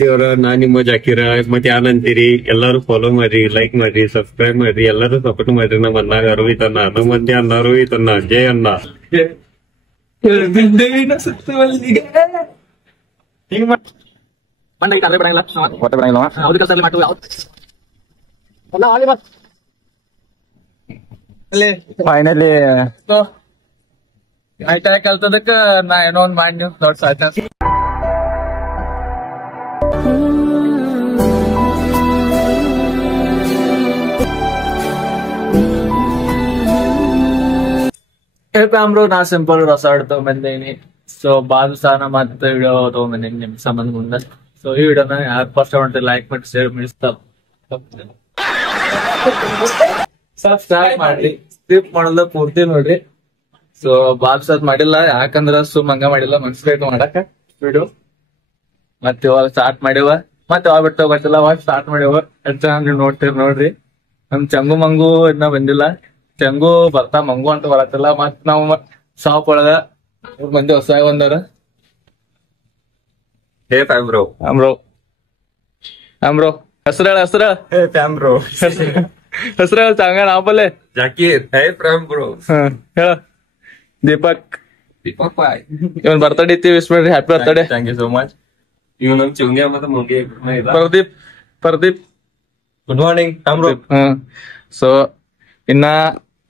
ದೇವ್ರ ನಾ ನಿಮ್ಮ ಜಾಕಿರ ಮತ್ತೆ ಯಾನಂತೀರಿ ಎಲ್ಲಾರು ಫಾಲೋ ಮಾಡ್ರಿ, ಲೈಕ್ ಮಾಡ್ರಿ, ಸಬ್ಸ್ಕ್ರೈಬ್ ಮಾಡ್ರಿ, ಎಲ್ಲಾರು ಸಪೋರ್ಟ್ ಮಾಡ್ರಿ. ನಮ್ಮ ಅನ್ನಾಗ ಅರವಿತ್ ಅನ್ನ, ನಮ್ಮ ಮಂದಿ ಅನ್ನ ಅರವಿತ್ ಅನ್ನ, ಜೈ ಅನ್ನ. ಫೈನಲಿ ಆಯ್ತಾ ಕಲ್ತದಕ್ಕ ನಾ ಏನೋ ಒಂದ್ ಮಾಡಿ ನೀವು ದೊಡ್ಡ ಸಾಯ್ತ ಹೇಳ್ತಾಮ್ರು. ನಾ ಸಿಂಪಲ್ ರಸಾಡ್ ತಗೊಂಬಂದೇನಿ. ಸೊ ಬಾದುಸಾನ ಮತ್ತೆ ವಿಡಿಯೋ ತಗೊಂಬಂದೇನಿ ನಿಮ್ ಸಂಬಂಧ ಮುಂದೆ. ಸೊ ಈ ವಿಡಿಯೋನ ಯಾರು ಫಸ್ಟ್ ಹೊಂಟೆ ಲೈಕ್ ಮಾಡಿ ಶೇರ್ ಮಾಡಿ ಸಬ್ಸ್ಕ್ರೈಬ್ ಮಾಡಿ, ಸ್ಕಿಪ್ ಮಾಡಲ್ಲ ಪೂರ್ತಿ ನೋಡ್ರಿ. ಸೊ ಬಾದುಸಾದ್ ಮಾಡಿಲ್ಲ ಯಾಕಂದ್ರ ಸುಮ್ ಹಂಗ ಮಾಡಿಲ್ಲ, ಮನ್ಸ್ಬೇಕು ಮಾಡಕ ವಿಡಿಯೋ. ಮತ್ತೆ ಇವಾಗ ಸ್ಟಾರ್ಟ್ ಮಾಡಿವ, ಮತ್ತೆ ಯಾವಾಗ ಬಿಟ್ಟು ಗೊತ್ತಿಲ್ಲ, ಅವಾಗ ಸ್ಟಾರ್ಟ್ ಮಾಡಿವ. ಎಷ್ಟು ನೀವು ನೋಡ್ತೀರಿ ನೋಡ್ರಿ. ನಮ್ ಚಂಗು ಮಂಗು ಇನ್ನ ಬಂದಿಲ್ಲ. ಚಂಗು ಬರ್ತಾ ಮಂಗು ಅಂತ ಬರತ್ತಿಲ್ಲ. ಮತ್ ನಾವ್ ಶಾಪ್ ಒಳಗ ಮಂದಿ ಹೊಸ ಬಂದಾರ. ಹೇ ಫ್ಯಾಮ್ ಬ್ರೋ. ಬ್ರೋ ಹೆಸರ ಹೇ ಫ್ಯಾಮ್ ಬ್ರೋ. ಹೆಸರ ಚಂಗ ನಾಪಲ್ಲೇ ಜಾಕೀರ್. Hey fam bro. ಹೇಳ ದೀಪಕ್ ಬಾಯ್. ಇವನ್ ಬರ್ತಡೇ ಇತ್ತಿ, ವಿಶ್ ಮಾಡ್ರಿ. Happy birthday. Thank you so much. ಇವ್ ನಮ್ ಚುಂಗ್ಯ ಮತ್ತೆ ಮುಂಗೆ Pradeep good morning fam bro. So ಇನ್ನ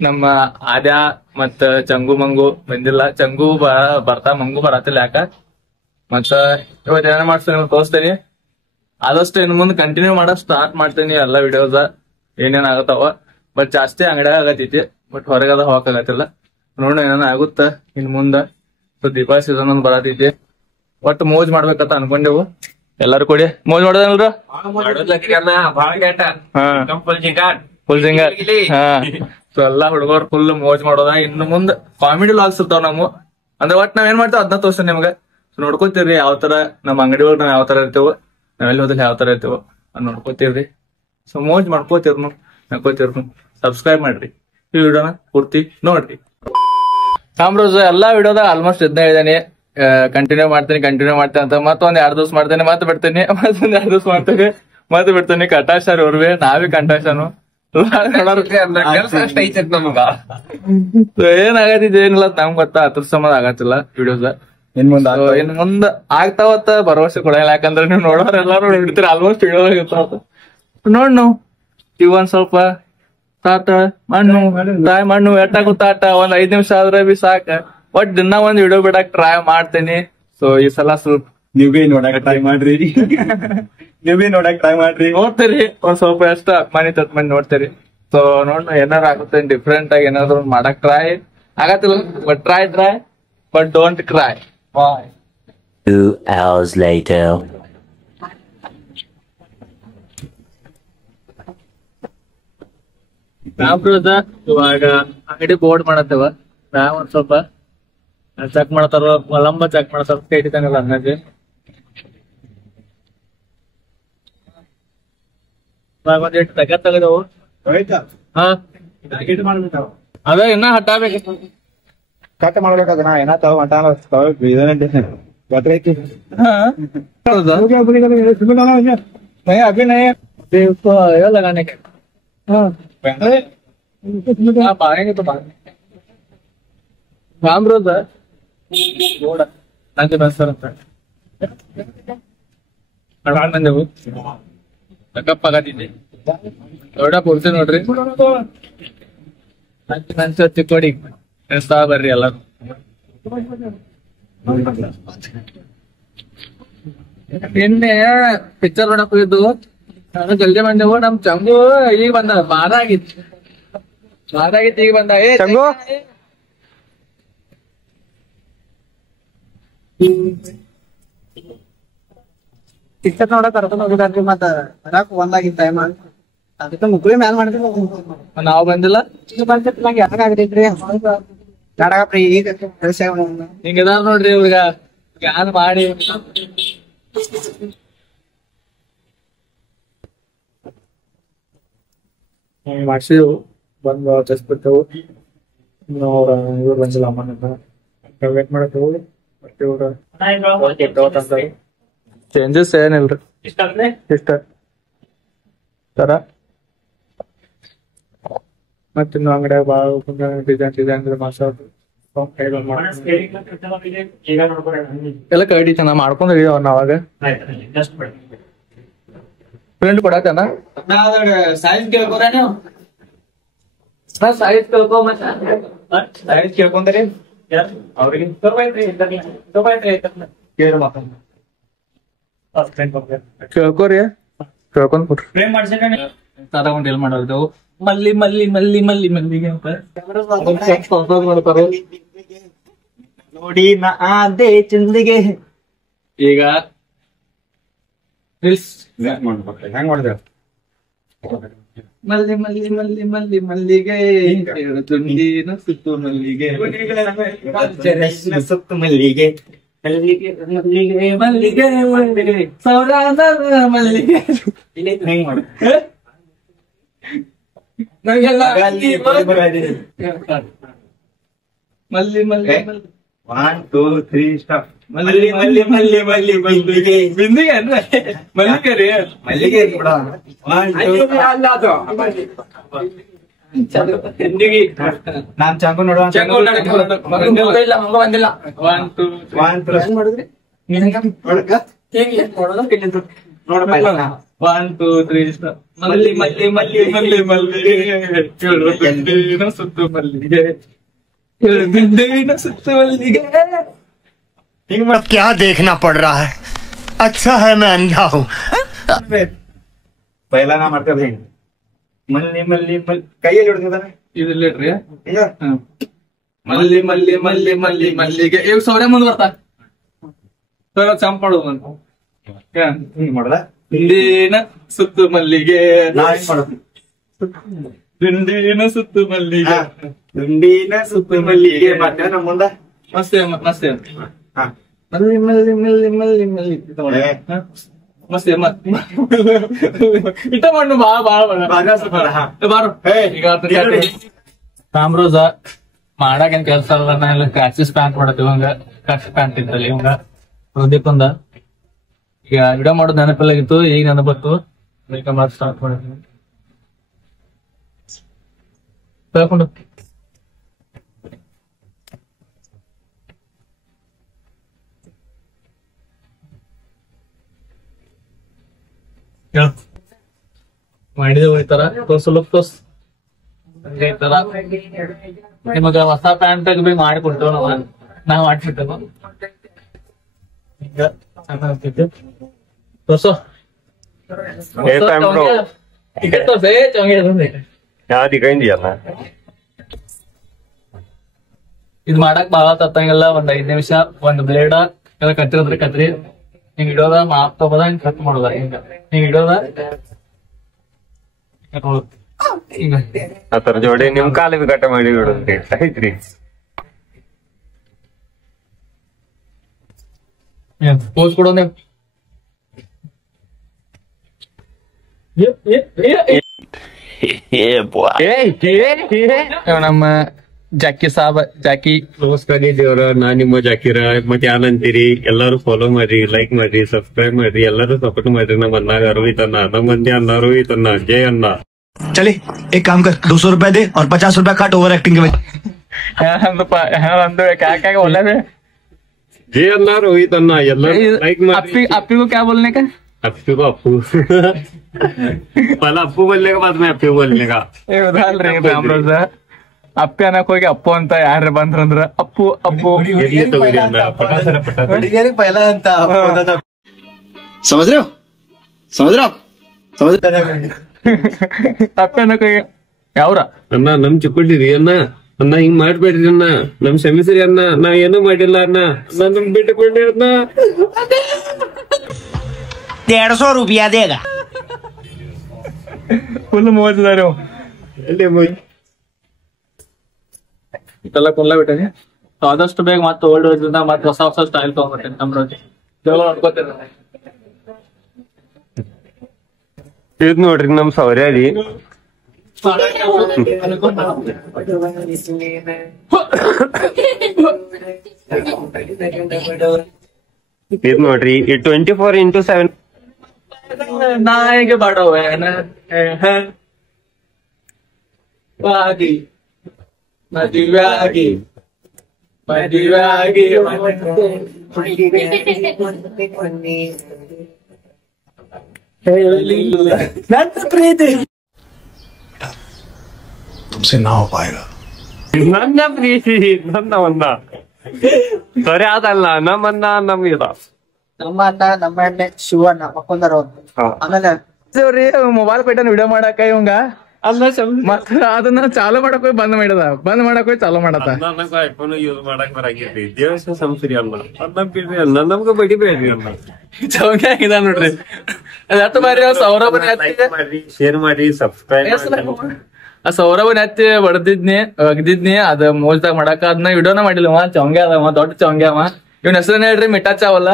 ನಮ್ಮ ಆದ್ಯ ಮತ್ತ ಚಂಗು ಮಂಗು ಬಂದಿಲ್ಲ. ಚಂಗು ಬರ್ತಾ ಮಂಗು ಬರತ್ತಿಲ್ಲ ಯಾಕ. ಮತ್ತ ಇವತ್ತು ಏನ ಮಾಡ್ತೀನಿ ತೋರಿಸ್ತೇನಿ. ಆದಷ್ಟು ಇನ್ ಮುಂದೆ ಕಂಟಿನ್ಯೂ ಮಾಡಕ್ ಸ್ಟಾರ್ಟ್ ಮಾಡ್ತೀನಿ ಎಲ್ಲಾ ವಿಡಿಯೋಸ್ ಏನೇನ್ ಆಗತ್ತಾವ. ಬಟ್ ಜಾಸ್ತಿ ಅಂಗಡಿಯಾಗ ಆಗತೈತಿ, ಬಟ್ ಹೊರಗದ ಹೋಗಕ್ಕಾಗತ್ತಿಲ್ಲ. ನೋಡೋಣ ಏನೇನ ಆಗುತ್ತ ಇನ್ ಮುಂದ. ಸೊ ದೀಪಾವಳಿ ಸೀಸನ್ ಒಂದ್ ಬರತೈತಿ. ಒಟ್ಟು ಮೋಜ್ ಮಾಡ್ಬೇಕಂತ ಅನ್ಕೊಂಡೆವು. ಎಲ್ಲಾರು ಕೂಡಿ ಮೋಜ್ ಮಾಡೋದಲ್ರ. Full singer. ಸೊ ಎಲ್ಲಾ ಹುಡುಗರು ಫುಲ್ ಮೋಜ್ ಮಾಡೋದ. ಇನ್ನು ಮುಂದ್ ಕಾಮಿಡಿ ಲಾಗ್ಸ್ ಇರ್ತಾವ ನಮ್ಮ. ಅಂದ್ರೆ ಒಟ್ ನಾವ್ ಏನ್ ಮಾಡ್ತೇವೆ ಅದನ್ನ ತೋರ್ಸ ನಿಮ್ಗ. ಸೊ ನೋಡ್ಕೋತೀರಿ ಯಾವ ತರ ನಮ್ಮ ಅಂಗಡಿ ಒಳಗ್ ನಾವ್ ಯಾವ ತರ ಇರ್ತೇವ, ನಾವೆಲ್ಲಿ ಹೋದಲ್ಲಿ ಯಾವ ತರ ಇರ್ತೇವ ಅದ್ ನೋಡ್ಕೋತೀವ್ರಿ. ಸೊ ಮೋಜ್ ಮಾಡ್ಕೋತಿರ್ನು, ನಡ್ಕೋತಿರ್ನು. ಸಬ್ಸ್ಕ್ರೈಬ್ ಮಾಡ್ರಿ, ಈ ವಿಡಿಯೋನ ಪೂರ್ತಿ ನೋಡ್ರಿ. ಕಾಮ್ರೋಸ್ ಎಲ್ಲಾ ವಿಡಿಯೋದಾಗ ಆಲ್ಮೋಸ್ಟ್ ಇದನ್ನ ಹೇಳಿದಾನೆ. ಕಂಟಿನ್ಯೂ ಮಾಡ್ತೀನಿ ಅಂತ ಮತ್ತೊಂದ್ 2 ದಿವಸ ಮಾಡ್ತೇನೆ, ಮತ್ತೆ ಬಿಡ್ತೇನೆ, ಮತ್ತೊಂದ್ 2 ದಿವಸ ಮಾಡ್ತೇನೆ, ಮತ್ತೆ ಬಿಡ್ತೇನೆ. ಕಟಾಶಾರ್ ಇವ್ರವೇ, ನಾವೇ ಕಂಟಾಶನು. ಏನಾಗತ್ತಿದ್ ಏನಿಲ್ಲ ನಮ್ಗ್ ಗೊತ್ತಾ, ಅದ್ರ ಸಂಬಂಧ ಆಗತ್ತಿಲ್ಲ ವಿಡಿಯೋಸ್. ಇನ್ ಮುಂದ ಆಗ್ತಾವತ್ತ ಭರವಸೆ ಕೊಡಲ್ಲ. ಯಾಕಂದ್ರೆ ನೀವ್ ನೋಡೋರ್ ಎಲ್ಲಾರು ಹಿಡ್ತೀರಿ ಆಲ್ಮೋಸ್ಟ್ ವಿಡಿಯೋ ಇರ್ತಾವ. ನೋಡ್ ನಾವು ಈಗ ಒಂದ್ ಸ್ವಲ್ಪ ತಾಟ ಮಣ್ಣು ಎಟ್ಟಾಗುತ್ತಾಟ ಒಂದ್ 5 ನಿಮಿಷ ಆದ್ರೆ ಬಿ ಸಾಕ. ಬಟ್ ದಿನ ಒಂದ್ ವಿಡಿಯೋ ಬಿಡಕ್ ಟ್ರೈ ಮಾಡ್ತೇನಿ. ಸೊ ಈ ಸಲ ಸ್ವಲ್ಪ ನೀವೇ ನೋಡಕ್ ಟ್ರೈ ಮಾಡ್ರಿ. ನೋಡ್ತೀರಿ ಒಂದ್ ಸ್ವಲ್ಪ ಎಷ್ಟ ಮನಿ ತತ್ಮಂದಿ ನೋಡ್ತೀರಿ. ಸೊ ನೋಡ್ ಏನಾರ ಆಗುತ್ತೆ ಡಿಫ್ರೆಂಟ್ ಆಗಿ ಏನಾದ್ರು ಮಾಡಕ್ ಟ್ರೈ ಆಗತ್ತಿಲ್ಲ. But try but don't cry. 2 hours later. ಇವಾಗ ಅಂಗಡಿ ಬೋರ್ಡ್ ಮಾಡತ್ತೇವ. ನಾವ್ ಒಂದ್ ಸ್ವಲ್ಪ ಚೆಕ್ ಮಾಡ್ತಾರ, ಲಂಬ ಚೆಕ್ ಮಾಡ್ತಾರ, ಕೈ ಹಿಡಿತಾನಲ್ಲ ಅನ್ನಜಿ. ಒಂದ್ ತಗದವು. ಅದ ಇನ್ನ ಹಟ್ಟಾಬೇಕು, ಕಟ್ ಮಾಡ್ಬೇಕಾದ ನಾ ಏನ ಗೊತ್ತೈತಿ. ಅಭಿನಯ लगाने के राम रोज ನೋಡ ನಂಗೆ ಬಸ್ಸರ್ ಅಂತ ಬಂದೆವು. ಕಪ್ ಆಗತ್ತಿದ್ದೆ ದೊಡ್ಡ ಕೊಡ್ತೀನಿ ನೋಡ್ರಿ. ಮನ್ಸ ತಿಕ್ಕೋಡಿ ಎಸ್ತಾ ಬರ್ರಿ ಎಲ್ಲಾರು. ನಿನ್ನೆ ಪಿಕ್ಚರ್ ನೋಡಕ್ ಹೋಗಿದ್ದು, ನಾನು ಜಲ್ದಿ ಬಂದೆವು. ನಮ್ ಚಂಗು ಈಗ ಬಂದ, ಬಾರ ಆಗಿತ್ತು ಈಗ ಬಂದ. ಚಂಗು ಪಿಕ್ಚರ್ ನೋಡಕ್ ಕರ್ಕೊಂಡ್ ಹೋಗಿದಾರ್ರಿ. ಮತ್ತ ಬರಾಕ್ ಒಂದಾಗಿತ್ತು ಟೈಮ್, ಅದಕ್ಕೆ ಮುಕ್ಳಿ ಮ್ಯಾಲ ಮಾಡಿದ್ರಿ. ನಾವ್ ಬಂದಿಲ್ಲ, ಬಂದಿತ್ತು ನಂಗೆ ಯಾವಾಗ ಆಗತೈತ್ರಿ ನಾಡಕಪ್ರಿ. ಈಗ ಹಿಂಗದಾರ ನೋಡ್ರಿ ಇವ್ರಿಗ ಯಾನ್ ಮಾಡಿ ಮಾಡ್ಸಿದೆವು. ಬಂದು ತರಿಸ್ಬಿಡ್ತೇವು. ಅವ್ರ ಇವ್ರು ಬಂದಿಲ್ಲ ಅಮ್ಮನ ವೇಟ್ ಮಾಡತ್ತೇವು. ಚೇಂಜಸ್ ಏನಿಲ್ರಿ ಇಷ್ಟ ತರ ಮತ್ತಿನ್ನು ಅಂಗಡಿಯಾಗ ಭಾಳ ಡಿಸೈನ್ ಮಾತಾಡ್ರಿ ಎಲ್ಲ ಕಡಿ ಚೆನ್ನಾಗ್ ಮಾಡ್ಕೊಂಡ್ರಿ ಅವ್ನ ಅವಾಗ ಪ್ರಿಂಟ್ ಕೊಡಕನ ಸೈಜ್ ಕೇಳ್ಕೊರ ನೀವು ಸೈಜ್ ಕೇಳ್ಕೊ ಸೈಜ್ ಕೇಳ್ಕೊಂಡ್ರಿ ಅವ್ರಿಗೆ ಕೇಳ್ಕೊರಿ ಕೇಳ್ಕೊಂಡ್ ಬಿಡ್ರಿ ತಗೊಂಡ್ ಎಲ್ ಮಾಡೋದು ಮಲ್ಲಿ ಮಲ್ಲಿ ಮಲ್ಲಿ ಮಲ್ಲಿ ಮಲ್ಲಿಗೆ ಅಂತ ಮಾಡ್ತಾರೆ ನೋಡಿ ನಾ ಅದೇ ಚಂದಿಗೆ ಈಗ ಹೆಂಗ್ ಮಾಡಿದೆ ಮಲ್ಲಿ ಮಲ್ಲಿ ಮಲ್ಲಿ ಮಲ್ಲಿ ಮಲ್ಲಿಗೆ ತುಂಡಿನ ಸುತ್ತು ಮಲ್ಲಿಗೆ ಸುತ್ತು ಮಲ್ಲಿಗೆ ಮಲ್ಲಿಗೆ ಮಲ್ಲಿಗೆ ಮಲ್ಲಿಗೆ ಮಲ್ಲಿಗೆ ಸಾವಿರಾದ ಮಲ್ಲಿಗೆ ಹೆಂಗ್ ಮಾಡ ನಂಗೆಲ್ಲ ಮಲ್ಲಿ ಮಲ್ಲಿ ಮಲ್ಲಿ 1 2 3 ಸ್ಟಾಪ್ ಮಲ್ಲಿ ಮಲ್ಲಿ ಮಲ್ಲಿ ಮಲ್ಲಿ ಮಲ್ಲಿಗೆ ಬಿಂದಿಗೆ ಅಂದ್ರೆ ಮಲ್ಲಿಗೆ ರೀ ಮಲ್ಲಿಗೆ ಕೂಡ 1 2 ನಾನ್ ಚಂಗು ನೋಡುವ ಬಂದಿಲ್ಲ 1 2 1 2 3 ಮಲ್ಲಿ ಮಲ್ಲಿ ಮಲ್ಲಿ ಮಲ್ಲಿ ಮಲ್ಲಿಗೆ ಸುತ್ತು ಮಲ್ಲಿಗೆ ಸುತ್ತು ಮಲ್ಲಿಗೆ अब क्या देखना पड़ रहा है अच्छा है मैं अंधा हूँ ಪೈಲ ನಾ ಮಾಡ್ತೇವೆ ಹೆಂಗ್ ಮಲ್ಲಿ ಮಲ್ಲಿ ಮಲ್ಲಿ ಕೈಯಲ್ಲಿ ಹಿಡಿದಾನೆ ಇದಿಲ್ರಿ ಮಲ್ಲಿ ಮಲ್ಲಿ ಮಲ್ಲಿ ಮಲ್ಲಿ ಮಲ್ಲಿಗೆ ಈಗ ಸೌರ್ಯ ಮುಂದ್ ಬರ್ತಾ ಸೌರ್ಯ ಚಂಪ್ ಮಾಡೋದು ಹಿಂಗ್ ಮಾಡದ ಹಿಂದಿನ ಸುತ್ತು ಮಲ್ಲಿಗೆ ನಾ ಹೆಂಗ್ ಮಾಡೋದು ದಿಂಡಿನ ಸುತ್ತು ಮಲ್ಲಿಗೆ ದುಂಡಿನ ಸುತ್ತು ಮಲ್ಲಿಗೆ ಮತ್ತೆ ನಮ್ಮ ಮುಂದ ಮಸ್ತೆ ಮಸ್ತೆ ಹಾ ಮಲ್ಲಿ ಮಲ್ಲಿ ಮಲ್ಲಿ ಮಲ್ಲಿ ಮಲ್ಲಿ ಮಸ್ತೆ ಇಟ್ಟ ಮಣ್ಣು ಬಾರು ಕಾಮ್ರೋಜ ಮಾಡಾಕೇನ್ ಕೆಲ್ಸ ಅಲ್ಲ ನಾ ಎಲ್ಲ ಕ್ರಾಚಿಸ್ ಪ್ಯಾಂಟ್ ಮಾಡತ್ತೀವಿ ಹಂಗ ಕ್ರಾಚಿಸ್ ಪ್ಯಾಂಟ್ ಇತ್ತಲ್ಲಿ ಇವಂಗ ಪ್ರದೀಪ್ ಅಂದ ಈಗ ವಿಡಿಯೋ ಮಾಡೋದು ನೆನಪಿಲ್ಲಾಗಿತ್ತು ಈಗ ನೆನಪು ಬಂತು ಈಗ ಮಾತು ಸ್ಟಾರ್ಟ್ ಮಾಡಿದ್ವಿ ಹೇಳ್ಕೊಂಡು ಮಾಡಿದೆ ಹೋಯ್ತಾರ ತೋರ್ಸಲ್ಲ ತೋರ್ಸ್ ಹಂಗೆ ಐತಾರ ನಿಮಗ ಹೊಸ ಪ್ಯಾಂಟ್ ಬಿ ಮಾಡಿ ಕೊಡ್ತೇವ ನಾವ್ ಮಾಡ್ಸಿರ್ತೇವ ಹಿಂಗ ತೋರ್ಸೋ ಇದ್ ಮಾಡಕ್ ಬಾಳ ತತ್ತಂಗಿಲ್ಲ ಒಂದ್ 5 ನಿಮಿಷ ಒಂದ್ ಬ್ಲೇಡ ಎಲ್ಲ ಕತ್ತಿರದ್ರಿ ಕತ್ರಿ ಹಿಂಗ್ ಇಡೋದ ಮಾಪ್ ತಗೋದ ಹಿಂಗ್ ಕಟ್ ಮಾಡೋದ ಹಿಂಗ ಹಿಂಗ್ ಇಡೋದ ಹಿಂಗ ಆತರ ಜೋಡಿ ನಿಮ್ ಕಾಲಿಗೆ ಕಟ್ಟ ಮಾಡಿ ಬಿಡೋದ್ರಿ ಐತ್ರಿ ಪೋಸ್ ಕೊಡೋ ನೀವು ನಮ್ಮ ಜಾಕಿ ಸಾಬ್ ಜಾಕಿ ನಮಸ್ಕಾರ ದೇವ್ರ ನಾ ನಿಮ್ಮ ಜಾಕಿರ ಮತ್ತೆ ಯಾನಂತೀರಿ ಎಲ್ಲಾರು ಫಾಲೋ ಮಾಡ್ರಿ ಲೈಕ್ ಮಾಡ್ರಿ ಸಬ್ಸ್ಕ್ರೈಬ್ ಮಾಡ್ರಿ ಎಲ್ಲಾರು ಸಪೋರ್ಟ್ ಮಾಡ್ರಿ ನಮ್ಮ ಅನ್ನಾಗ ಅರವಿತ್ ಅನ್ನ ನಮ್ಮ ಮಂದಿ ಅನ್ನ ಅರವಿತ್ ಅನ್ನ ಜೈ ಅನ್ನ चले एक काम कर 200 रुपए दे और 50 रुपए काट ओवर एक्टिंग के वजह क्या बोला जय अन्न रोहित अन्न ಎಲ್ಲರೂ ಲೈಕ್ ಮಾಡ್ರಿ अप्पी को क्या बोलने का अप्पू को अप्पू पहला अप्पू बोलने के बाद में अप्पू बोलने का ಉದಾಲ್ರಿ ರಾಮರಾಜ ಅಪ್ಪಿ ಅನ್ನಕ್ ಹೋಗಿ ಅಪ್ಪು ಅಂತ ಯಾರ ಬಂದ್ರಂದ್ರ ಅಪ್ಪು ಅಪ್ಪು ಎಲ್ಲಿ ತಗೋರಿ ಅನ್ನ ಪಟಾಸರ ಪಟಾಸ ಹುಡುಗಿಯರಿಗೆ ಪೈಲ ಅಂತ समझ रहे हो समझ रहे हो समझ ಅಪ್ಪಿ ಅನ್ನಕ್ ಹೋಗಿ ಯಾವ್ರ ಅನ್ನ ನಮ್ ಚಿಕ್ಕೊಂಡಿರಿ ಅನ್ನ ಅನ್ನ ಹಿಂಗ್ ಮಾಡ್ಬೇಡ್ರಿ ಅನ್ನ ನಮ್ ಕ್ಷಮಿಸ್ರಿ ಅನ್ನ ನಾ ಏನೂ ಮಾಡಿಲ್ಲ ಅನ್ನ ನಮ್ ಬಿಟ್ಟುಕೊಂಡ್ರಿ ಅನ್ನ 150 रुपया देगा ಫುಲ್ ಮೋಜದಾರ ಎಲ್ಲಿ ಇದೆಲ್ಲ ಕುಲ್ಲ ಬಿಟ್ಟಿದೆ ಆದಷ್ಟು ಬೇಗ ಮತ್ತೆ ಓಲ್ಡ್ ಏಜ್ರಿಂದ ಮತ್ತೆ ಹೊಸ ಹೊಸ ಸ್ಟೈಲ್ ತಗೊಂಡ್ಬಿಟ್ಟೆ ನಮ್ರೊಳಗೆ ನೋಡ್ಕೋತೇನೆ ಇದ್ ನೋಡ್ರಿ ನಮ್ ಸೌರ್ಯ ರೀ ಇದ್ ನೋಡ್ರಿ ಈ 24x7 ನಾಯಿಗೆ ಬಡವನ ಆಗಿ ಮದುವೆ ಆಗಿ ನನ್ನ ಪ್ರೀತಿ ನನ್ನ ಪ್ರೀತಿ ನನ್ನ ಅನ್ನ ಸರಿ ಅದಲ್ಲ ನಮ್ಮನ್ನ ನಮ್ಗಿದ ನಮ್ಮ ಅಣ್ಣ ನಮ್ಮ ಅಣ್ಣ ಶಿವಣ್ಣ ಮಕ್ಕೊಂದಾರ ಅವ್ರು ಆಮೇಲೆ ಮೊಬೈಲ್ ಕೊಟ್ಟಾನ ವಿಡಿಯೋ ಮಾಡಕ ಇವಂಗ ಮತ್ತ ಅದನ್ನ ಚಾಲು ಮಾಡಕ್ ಹೋಗಿ ಬಂದ್ ಮಾಡಕ್ ಹೋಗಿ ಚಾಲು ಮಾಡತ್ತ ನನಗ ಐಫೋನ್ ಯೂಸ್ ಮಾಡಕ್ ಬರಂಗಿಲ್ರಿ ದೇವಸ ಸಂಸರಿ ಅಲ್ಲ ಅನ್ನ ಬಿಡ್ರಿ ಅಲ್ಲ ನಮ್ಗ ಬಡಿಬೇಡ್ರಿ ಅಲ್ಲ ಚೌಕ ಆಗಿದ ನೋಡ್ರಿ ಅದತ್ತ ಬಾರಿ ಸೌರಭನ ಶೇರ್ ಮಾಡಿ ಸಬ್ಸ್ಕ್ರೈಬ್ ಆ ಸೌರಭನ ಹತ್ತಿ ಒಗದಿದ್ನಿ ಅದ ಮೋಜ್ದಾಗ ಮಾಡಕ ಅದನ್ನ ವಿಡಿಯೋನ ಮಾಡಿಲ್ಲವ ಚೌಂಗೆ ಅದವ ದೊಡ್ಡ ಚೌಂಗೆ ಅವ ಇವ್ನ ಹೆಸರನ್ನ ಹೇಳ್ರಿ ಮಿಠಾ ಚಾವಲ್ಲ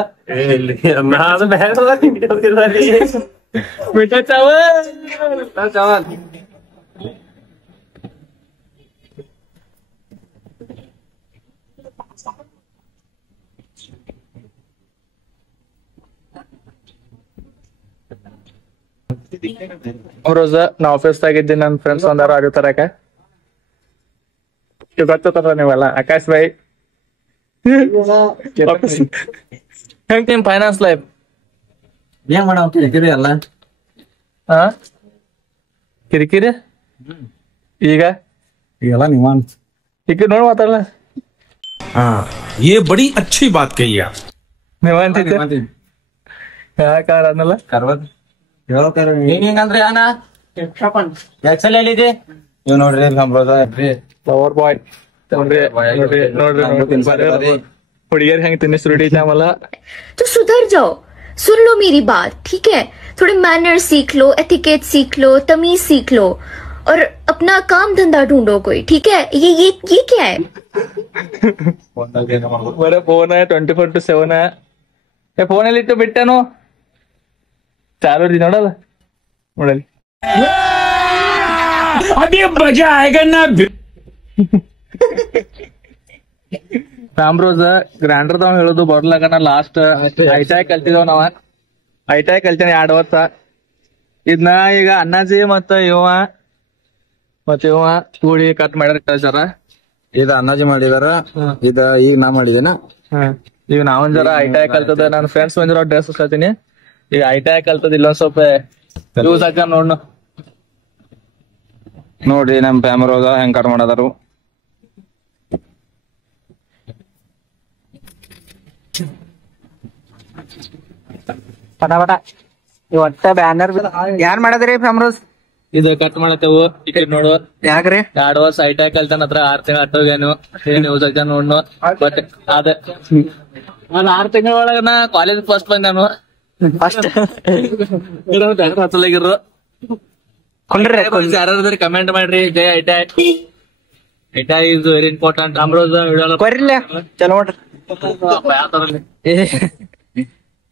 ಮಿಠಾ ಚಾವ ರೋಜ ನಾ ಆಫೀಸ್ ಆಗಿದ್ದೀನಿ ನನ್ ಫ್ರೆಂಡ್ಸ್ ಒಂದಾರ ಆಡಿಯೋ ತರಕ ಗೊತ್ತದ ನೀವೆಲ್ಲ ಆಕಾಶ್ ಬೈ ಹೆಂಗ್ ನಿಮ್ ಫೈನಾನ್ಸ್ ಲೈಫ್ ಏನ್ ಮಾಡೋ ಕಿರಿಕಿರಿ ಎಲ್ಲ ಹಾ ಕಿರಿಕಿರಿ ಈಗ ಈಗೆಲ್ಲ ನಿವಾಂತ ಈಗ ನೋಡ್ ಮಾತಾಡಲ್ಲ ये बड़ी अच्छी बात कही आप ನೀವ್ ಅಂತಿದ್ದೆ ಯಾಕಾರ ಅನ್ನಲ್ಲ ಹಿಂಗಂದ್ರೆ ಅಣ್ಣ ಎಕ್ಸಲ್ ಎಲ್ಲಿದೆ ಇವ್ ನೋಡ್ರಿ ಪವರ್ ಬಾಯ್ ನೋಡ್ರಿ ಹುಡುಗಿಯರ್ ಹೆಂಗ್ ತಿನ್ನಿಸ್ ರೂಢಿ ಐತೆ ಆಮೇಲೆ तो सुधर जाओ सुन लो मेरी बात ठीक है थोड़े मैनर सीख लो एथिकेट सीख लो तमीज सीख लो और अपना काम धंधा ढूंढो कोई ठीक है ये क्या है ಬರೀ ಫೋನ್ 24/7 ಫೋನಲ್ಲಿ ಇಟ್ಟು ಬಿಟ್ಟೇನು ಚಾಲು ನೋಡಲ್ಲ ನೋಡಲಿ अभी मजा आएगा ना ರಾಮ್ರೋಸ್ ಗ್ರ್ಯಾಂಡರ್ ತಾವ್ ಹೇಳುದು ಬರ್ಲಾಗಣ ಲಾಸ್ಟ್ ಐಟಾಯ್ ಕಲ್ತಿದವ್ ನಾವ ಐಟಾಯ್ ಕಲ್ತೇನೆ 2 ವರ್ಷ ಇದನ್ನ ಈಗ ಅಣ್ಣಾಜಿ ಮತ್ತ ಇವ ಕೂಡಿ ಕಟ್ ಮಾಡ್ಯಾರ ಕಳ್ಸಾರ ಇದ ಅಣ್ಣಾಜಿ ಮಾಡಿದಾರ ಇದ ಈಗ ನಾ ಮಾಡಿದೇನ ಈಗ ನಾವೊಂದ್ ಜರ ಐಟಾಯ್ ಕಲ್ತದ ನನ್ನ ಫ್ರೆಂಡ್ಸ್ ಒಂದ್ ಜರ ಡ್ರೆಸ್ ಹೊಸ್ತೀನಿ ಈಗ ಐಟಾಯ್ ಕಲ್ತದ ಇಲ್ಲೊಂದ್ ಸ್ವಲ್ಪ ಯೂಸ್ ಹಾಕ ನೋಡ್ರಿ ನಮ್ ಫ್ಯಾಮರೋದ ಹೆಂಗ್ ಕಟ್ ಮಾಡದಾರು ಪಟ ಪಟ ಒಟ್ಟ ಬ್ಯಾನರ್ ಯಾರ್ ಮಾಡದ್ರಿ ಫೇಮ್ರೋಸ್ ಇದು ಕಟ್ ಮಾಡತ್ತೇವು ಈಗ ನೋಡು ಯಾಕ್ರಿ 2 ವರ್ಷ ಐಟಾಯ್ ಕಲ್ತಾನ ಹತ್ರ 6 ತಿಂಗಳ ಅಟ್ಟೋಗೇನು ಏನ್ ಯೂಸ್ ಹಾಕ ನೋಡ್ನು ಬಟ್ ಅದ ಒಂದ್ 6 ತಿಂಗಳ ಒಳಗ ನಾ ಕಾಲೇಜ್ ಫಸ್ಟ್ ಬಂದಾನು ಫಸ್ಟ್ ಹತ್ತಲಾಗಿರು ಯಾರಾದ್ರೂ ಕಮೆಂಟ್ ಮಾಡ್ರಿ ಜೈ ಐಟಾಯ್ ಐಟಾಯ್ ಇಸ್ ವೆರಿ ಇಂಪಾರ್ಟೆಂಟ್ ಅಮ್ರೋಜ್ ಕೊರಿಲ್ಲ ಚಲೋ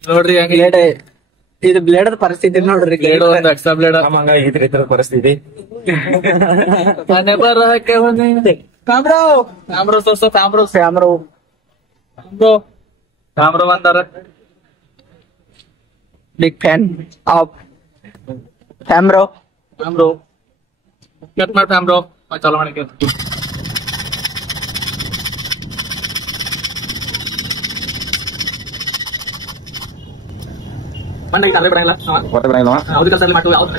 ನೋಡ್ರಿ ಹಂಗೆ ಇದು ಬ್ಲೇಡ್ ಪರಿಸ್ಥಿತಿ ನೋಡ್ರಿ ಬ್ಲೇಡ್ ಒಂದು ಎಕ್ಸ್ಟ್ರಾ ಬ್ಲೇಡ್ ಪರಿಸ್ಥಿತಿ ಕ್ಯಾಮ್ರಾ ಅಂತಾರ ಬಿಗ್ ಫ್ಯಾನ್ ಆಫ್ ಫ್ಯಾಮ್ರೋ ಕಟ್ ಮಾಡಿ ಫ್ಯಾಮ್ರೋ ಚಾಲೋ ಮಾಡಕ್ಕೆ ಮಣ್ಣಾಗಿ ತಲೆ ಬಿಡಂಗಿಲ್ಲ ಯಾವ್ದು ಕೆಲಸ ಮಾಡ್ತೀವಿ ಯಾವ್ದು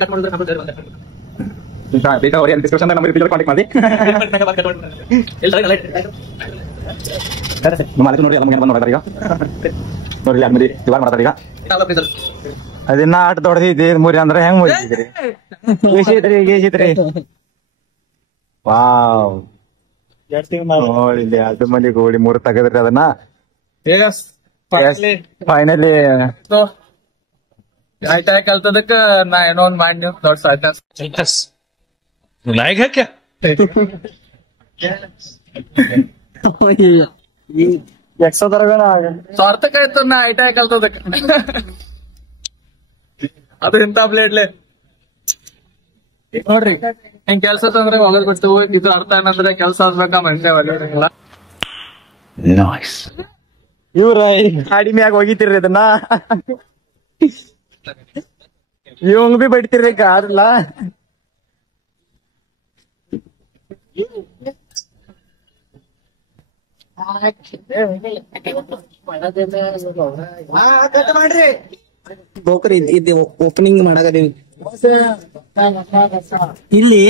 ಕಟ್ ಮಾಡಿದ್ರೆ ಡಿಸ್ಕ್ರಿಪ್ಷನ್ ನಂಬರ್ ಕಾಂಟ್ಯಾಕ್ಟ್ ಮಾಡಿ ಮಾಲೀಕ ನೋಡ್ರಿ ಎಲ್ಲ ನೋಡ್ತಾರೆ ಈಗ ನೋಡ್ರಿ ಅಲ್ಲಿ ಇವಾಗ ಮಾಡ್ತಾರೆ ಈಗ ಅದನ್ನ ಆಟ ದೊಡ್ಡದಿ ಮೂರಿ ಅಂದ್ರೆ ಹೆಂಗ್ ಮುಗಿಸಿದ್ರಿ ವಾವ್ ನೋಡಿ ಅದು ಮಂದಿ ಗೋಡಿ 3 ತೆಗದ್ರಿ ಅದನ್ನ ಫೈನಲಿ ಐಟಾಯ್ ಕಲ್ತದಕ್ಕ ನಾ ಏನೋ ಒಂದ್ ಮಾಡಿ ದೊಡ್ಡ ಸಾಧ್ಯ लायक है क्या ಸ್ವಾರ್ಥಕ್ಕಾಯ್ತು ನಾ ಐಟ ಕಲ್ತದಕ್ ಅದು ಇಂತ ಪ್ಲೇಟ್ಲೆ ನೋಡ್ರಿ ಹಿಂಗ್ ಕೆಲ್ಸ ತಂದ್ರೆ ಹೋಗೋದ್ ಬಿಟ್ಟು ಇದು ಅರ್ಥ ಏನಂದ್ರೆ ಕೆಲ್ಸ ಆಗ್ಬೇಕಾ ಮನುಷ್ಯ ಒಳ್ಳೆಯಲ್ಲ. ಇವ್ರ ಗಾಡಿ ಮ್ಯಾಗ ಹೋಗಿತಿರ್ರಿ ಇದನ್ನ ಇವಂಗ್ ಬಿ ಬಡಿತಿರ್ರಿ ಕಾರಲ್ಲ. ಮಾಡ್ರಿ ಬೋಕರ್ ಇದು ಓಪನಿಂಗ್ ಮಾಡಾಕದೀವಿ ಇಲ್ಲಿ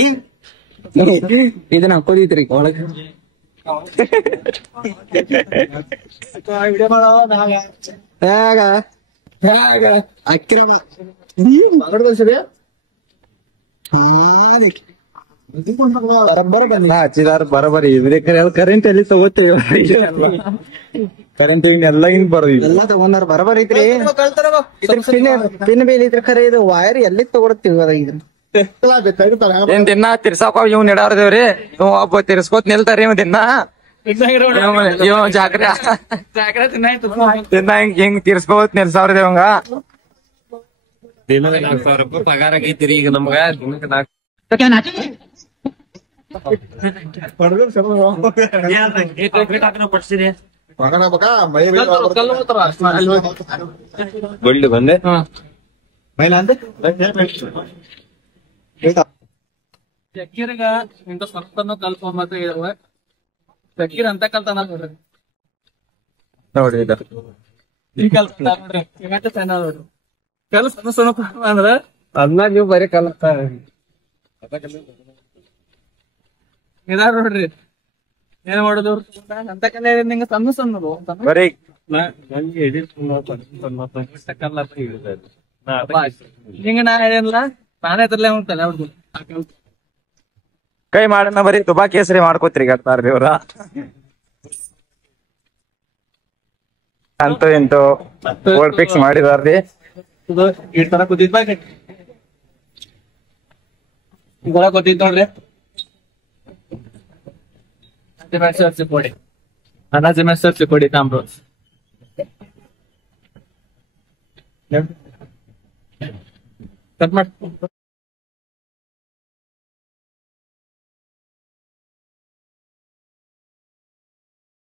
ಇದನ್ನ ಹಾಕೋದಿತ್ರಿ ಒಳಗ ಅಕ್ರಮ ಹಚ್ಚಿದಾರ ಬರಬರಿ ಕರೆಂಟ್ ಎಲ್ಲಿ ತಗೋತೀವಿ ಕರೆಂಟ್ ಎಲ್ಲ ಹಿಂಗ್ ಬರ್ದಿ ಎಲ್ಲಾ ತಗೊಂಡಾರ ಬರಬರ್ ಐತ್ರಿ. ಪಿನ್ ಬೇಲಿ ಇದ್ರ ಖರೆ ಇದು ವೈರ್ ಎಲ್ಲಿ ತಗೊಳ್ತೀವಿ ಇದನ್ನ ಏನ್ ದಿನ ತಿರ್ಸಾಕ ಇವ್ ನಿಡಾರ್ದೇವ್ರಿ ಇವ್ ಒಬ್ಬ ತಿರ್ಸ್ಕೋತ್ ನಿಲ್ತಾರಿ ಇವ್ ದಿನ ಇವ್ ಜಾಕ್ರ ದಿನ ಹಿಂಗ್ ತಿರ್ಸ್ಕೋತ್ ನಿಲ್ಸಾವ್ರಿ ಇವಂಗ ದಿನ 4,000 ರೂಪಾಯಿ ಪಗಾರ ಆಗೈತಿರಿ ಈಗ ನಮ್ಗ ದಿನಕ್ಕೆ 4 ಗುಳ್ಳಿ ಬಂದೆ ಚಕ್ಕಿರಿಗ ಇಂತ ಸ್ವಲ್ಪನು ಕಲ್ಪೊಮ್ಮತ್ತ ಇರುವ ಚಕ್ಕಿರ ಅಂತ ಕಲ್ತಾನ ನೋಡ್ರಿ ನೋಡಿ ಇದು ಈ ಕಲ್ತಾನ ನೋಡ್ರಿ ಇವತ್ತ ಚೆನ್ನ ನೋಡ್ರಿ ಕೆಲಸ ಸಣ್ಣ ಅಂದ್ರ ಅದನ್ನ ನೀವು ಬರೀ ಕಲ್ತ ಇದಾರ ನೋಡ್ರಿ ಏನ್ ಮಾಡುದು ಅಂತ ಕಲೆ ನಿಂಗ ಸಣ್ಣ ಸಣ್ಣದು ಬರೀ ನನ್ಗೆ ಎಡಿಟ್ ಹಿಂಗ ನಾ ಹೇಳಿಲ್ಲ ನಾನೇ ತರ್ಲೆ ಉಂಟಲ್ಲ ಅವ್ರದ್ದು ಕೈ ಮಾಡಣ ಬರೀ ತುಬಾ ಕೇಸರಿ ಮಾಡ್ಕೋತ್ರಿ ಗಡ್ತಾರ್ರಿ ಇವ್ರ ಅಂತೂ ಇಂತೂ ಗೋಲ್ಡ್ ಫಿಕ್ಸ್ ಮಾಡಿದಾರ್ರಿ. ಇದು ಈ ತರ ಕುದಿದ್ ಬಾಯ್ ಇದರ ಗೊತ್ತಿದ್ ನೋಡ್ರಿ ಮೆಸರ್ಸಿ ಕೊಡಿ ಅನಾಜಿ ಮೆಸರ್ಸಿ ಕೊಡಿ ತಾಂಬ್ರು ಕಟ್ ಮಾಡಿ